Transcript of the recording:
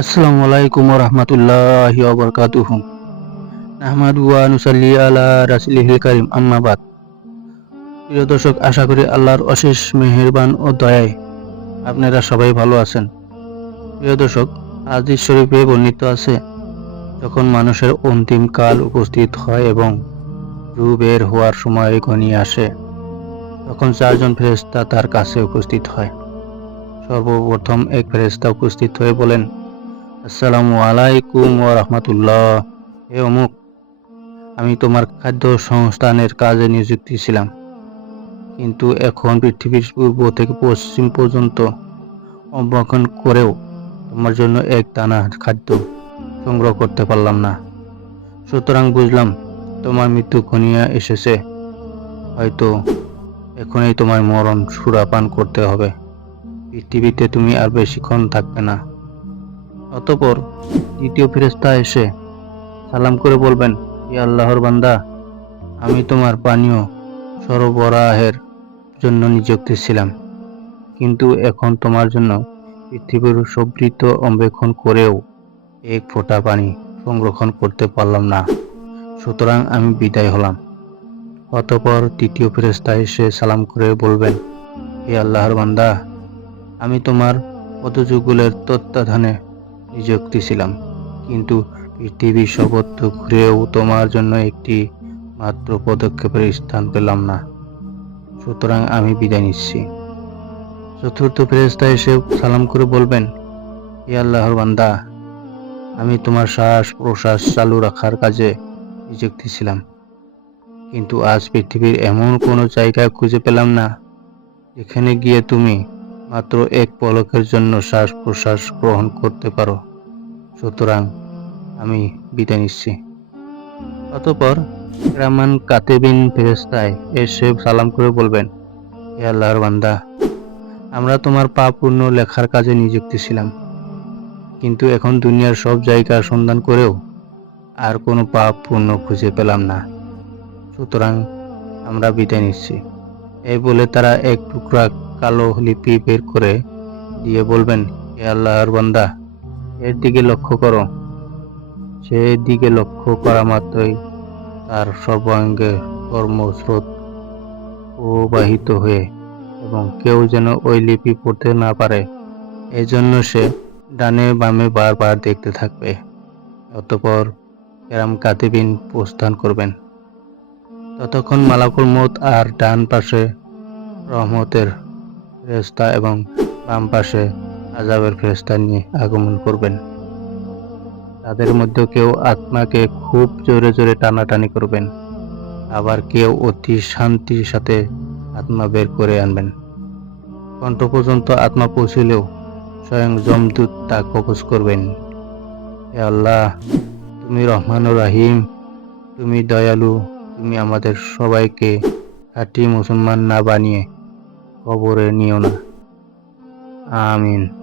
আসসালামু আলাইকুম রহমতুল্লাহি ওবরকাতুহু আহমাদু ওয়া নুসাল্লি আলা রাসূলিহিল কারীম আম্মা বাদ প্রিয় দর্শক, আশা করি আল্লাহর অশেষ মেহেরবান ও দয়ায় আপনারা সবাই ভালো আছেন। প্রিয় দর্শক, হাদিস শরীফে বর্ণিত আছে, যখন মানুষের অন্তিম কাল উপস্থিত হয় এবং রু বের হওয়ার সময় ঘনিয়ে আসে, তখন চারজন ফেরেশতা তার কাছে উপস্থিত হয়। সর্বপ্রথম এক ফেরেশতা উপস্থিত হয়ে বলেন আসসালামু আলাইকুম ও রাহমাতুল্লাহ হে অমুক, আমি তোমার খাদ্য সংস্থানের কাজে নিযুক্তি ছিলাম। কিন্তু এখন পৃথিবীর পূর্ব থেকে পশ্চিম পর্যন্ত অবলোকন করেও তোমার জন্য এক দানা খাদ্য সংগ্রহ করতে পারলাম না। সুতরাং বুঝলাম, তোমার মৃত্যু ঘনিয়ে এসেছে। হয়তো এখনই তোমার মরণ সুরাপান করতে হবে। পৃথিবীতে তুমি আর বেশিক্ষণ থাকবে না। অতপর দ্বিতীয় ফেরেস্তা এসে সালাম করে বলবেন ই আল্লাহর বান্দা, আমি তোমার পানীয় সরবরাহের জন্য নিযুক্ত ছিলাম। কিন্তু এখন তোমার জন্য পৃথিবীর সমৃদ্ধ অন্বেষণ করেও এক ফোঁটা পানি সংরক্ষণ করতে পারলাম না। সুতরাং আমি বিদায় হলাম। অতপর তৃতীয় ফেরেস্তা এসে সালাম করে বলবেন, হে আল্লাহর বান্দা, আমি তোমার পদযুগুলের তত্ত্বাধানে নিযুক্তি ছিলাম। কিন্তু পৃথিবী সর্বত্র ঘুরেও তোমার জন্য একটি মাত্র পদক্ষেপের স্থান পেলাম না। সুতরাং আমি বিদায় নিচ্ছি। চতুর্থ ফেরেস্তা এসে সালাম করে বলবেন, হে আল্লাহর বান্দা, আমি তোমার শ্বাস প্রশ্বাস চালু রাখার কাজে নিযুক্তি ছিলাম। কিন্তু আজ পৃথিবীর এমন কোনো জায়গা খুঁজে পেলাম না, যেখানে গিয়ে তুমি মাত্র এক পলকের জন্য শ্বাস প্রশ্বাস গ্রহণ করতে পারো। সুতরাং আমি বিদায় নিচ্ছি। অতপর রামান কাতেবিন ফেরেস্তায় এসে সালাম করে বলবেন, হে আল্লাহর বান্দা, আমরা তোমার পাপ পূর্ণ লেখার কাজে নিযুক্ত ছিলাম। কিন্তু এখন দুনিয়ার সব জায়গার সন্ধান করেও আর কোনো পাপ পূর্ণ খুঁজে পেলাম না। সুতরাং আমরা বিদায় নিচ্ছি। এই বলে তারা এক টুকরা কালো লিপি বের করে দিয়ে বলবেন, হে আল্লাহর বান্দা, এর দিকে লক্ষ্য করো। সে দিকে লক্ষ্য করা মাত্রই তার সর্বাঙ্গে কর্মস্রোত প্রবাহিত হয়ে এবং কেউ যেন ওই লিপি পড়তে না পারে। এজন্য সে ডানে বামে বারবার দেখতে থাকবে। অতপর এরাম কাতিবিন প্রস্থান করবেন। ততক্ষণ মালাকুল মত আর ডান পাশে রহমতের ফেরেস্তা এবং বাম পাশে আজাবের ফেরেস্তা নিয়ে আগমন করবেন। তাদের মধ্যে কেউ আত্মাকে খুব জোরে জোরে টানাটানি করবেন। আবার কেউ অতি শান্তির সাথে আত্মা বের করে আনবেন। কণ্ঠ পর্যন্ত আত্মা পৌঁছলেও স্বয়ং জমদূত তা কবজ করবেন। হে আল্লাহ, তুমি রহমান রাহিম, তুমি দয়ালু, তুমি আমাদের সবাইকে খাঁটি মুসলমান না বানিয়ে কবরে নিও না। আমিন।